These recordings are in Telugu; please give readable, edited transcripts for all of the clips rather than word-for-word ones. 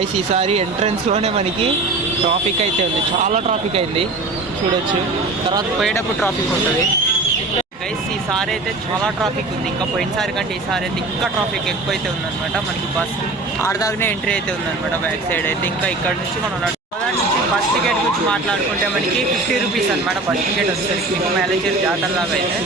గైస్ ఈసారి ఎంట్రన్స్లోనే మనకి ట్రాఫిక్ అయితే ఉంది, చాలా ట్రాఫిక్ అయింది చూడొచ్చు. తర్వాత పోయేటప్పుడు ట్రాఫిక్ ఉంటుంది గైస్. ఈసారి అయితే చాలా ట్రాఫిక్ ఉంది, ఇంకా పోయినసారి కంటే ఈసారి అయితే ఇంకా ట్రాఫిక్ ఎక్కువ అయితే ఉందన్నమాట. మనకి బస్ ఆడదాగానే ఎంట్రీ అయితే ఉందన్నమాట బ్యాక్ సైడ్ అయితే. ఇంకా ఇక్కడ నుంచి మనం బస్ టికెట్ గురించి మాట్లాడుకుంటే మనకి 50 రూపీస్ అనమాట బస్ టికెట్ వస్తుంది మీకు మేనేజర్ జాతర లాగా అయితే.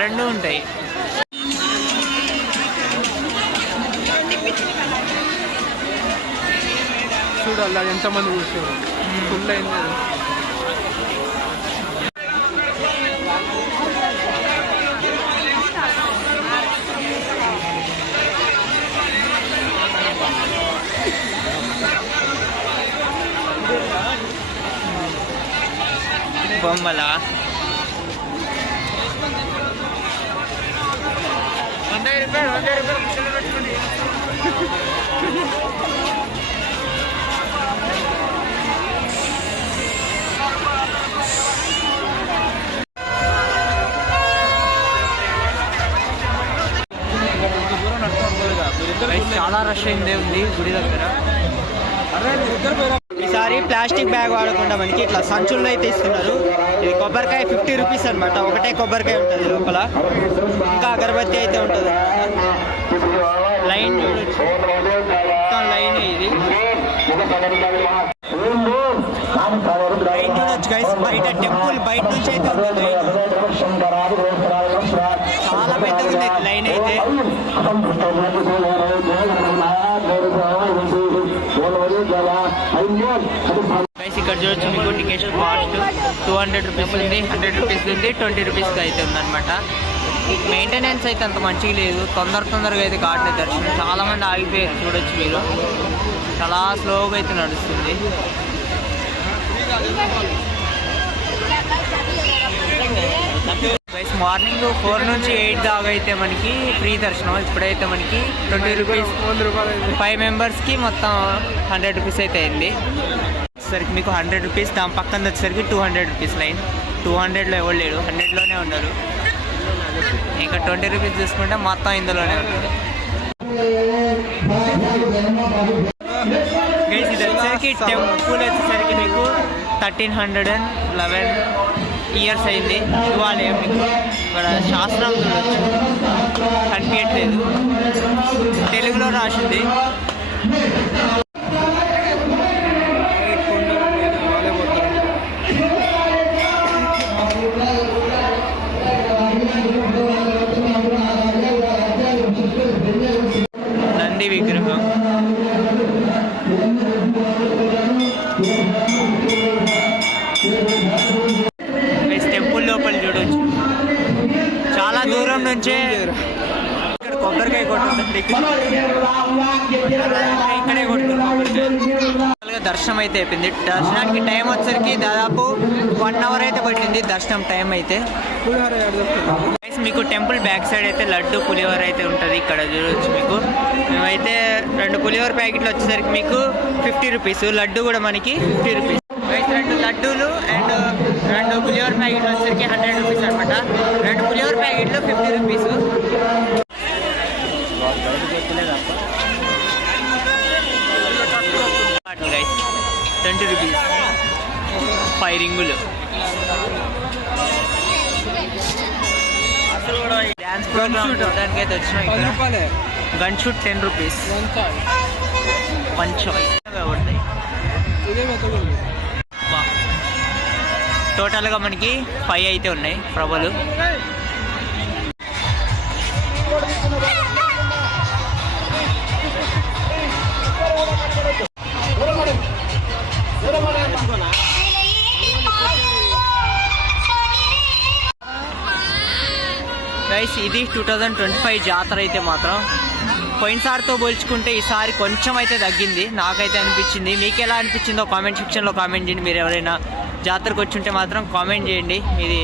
రెండు ఉంటాయి. చూడాలి ఎంతమంది కూర్చోరు, ఫుల్ అయింది. బొమ్మల చాలా రష్ అయిందే ఉంది గుడి దగ్గర. ఈసారి ప్లాస్టిక్ బ్యాగ్ వాడకుండా మనకి ఇట్లా సంచుల్లో అయితే ఇస్తున్నారు. ఇది కొబ్బరికాయ 50 రూపీస్ అనమాట, ఒకటే కొబ్బరికాయ ఉంటుంది లోపల. ఇంకా అగరబత్తి అయితే ఉంటుంది. లైన్ చూడొచ్చు, మొత్తం లైన్ ఇది లైన్ చూడొచ్చు గైస్. బయట టెంపుల్ బయట నుంచి అయితే ఉంటుంది లైన్, చాలా పెద్దగా ఉంది లైన్ అయితే. గైస్ ఇక్కడ చూడొచ్చు మీకు టికెట్ కాస్ట్ 200 రూపీస్ ఉంది, 100 రూపీస్ ఉంది, 20 రూపీస్కి అయితే ఉందన్నమాట. మెయింటెనెన్స్ అయితే అంత మంచిగా లేదు, తొందరగా అయితే కావట్లేదు దర్శనం. చాలామంది ఆగిపోయారు చూడొచ్చు మీరు, చాలా స్లోగా అయితే నడుస్తుంది. గైస్ మార్నింగ్ 4 నుంచి 8 దాకా అయితే మనకి ఫ్రీ దర్శనం. ఇప్పుడైతే మనకి 20 రూపీస్, 5 మెంబర్స్కి మొత్తం 100 రూపీస్ అయితే అయింది. వచ్చేసరికి మీకు 100 రూపీస్, దాని పక్కన వచ్చేసరికి 200 రూపీస్ లైన్. 200లో ఎవరు లేడు, 100లోనే ఉన్నారు. ఇంకా 20 రూపీస్ చూసుకుంటే మొత్తం ఇందులోనే ఉంటుంది. గైస్ ఇది వచ్చేసరికి టెంపుల్ వచ్చేసరికి మీకు 1311 ఇయర్స్ అయింది. శివాలయం మీకు ఇక్కడ శాస్త్రం చూడొచ్చు, కనిపించట్లేదు, తెలుగులో రాసింది. నంది విగ్రహం. టెంపుల్ లోపల చూడొచ్చు, చాలా దూరం నుంచే ఇక్కడ కొబ్బరికాయ కొట్టుంది, ఇక్కడే కొడుతుంది. దర్శనం అయితే అయిపోయింది. దర్శనానికి టైం వచ్చేసరికి దాదాపు 1 అవర్ అయితే పట్టింది దర్శనం టైం అయితే. మీకు టెంపుల్ బ్యాక్ సైడ్ అయితే లడ్డు పులిహోర అయితే ఉంటుంది, ఇక్కడ చూడవచ్చు మీకు. మేమైతే 2 పులిహోర ప్యాకెట్లు వచ్చేసరికి మీకు 50 రూపీస్, లడ్డు కూడా మనకి 50 రూపీస్. 2 లడ్డూలు అండ్ 2 పులిహోర ప్యాకెట్లు వచ్చేసరికి 100 రూపీస్ అనమాట. 2 పులిహోర ప్యాకెట్లు 50 రూపీస్. 20 రూపీస్ 5 రింగులు. డ్యాన్స్ ప్రోగ్రామ్ చూడడానికి అయితే వచ్చినాయి. Gun shoot 10 rupees, 1 choice. టోటల్గా మనకి 5 అయితే ఉన్నాయి ప్రభలు. గైస్ ఇది 2025 జాతర అయితే మాత్రం పోయినసారితో పోల్చుకుంటే ఈసారి కొంచెం అయితే తగ్గింది, నాకైతే అనిపించింది. మీకు ఎలా అనిపించిందో కామెంట్ సెక్షన్లో కామెంట్ చేయండి. మీరు ఎవరైనా జాతరకు వచ్చి ఉంటే మాత్రం కామెంట్ చేయండి. ఇది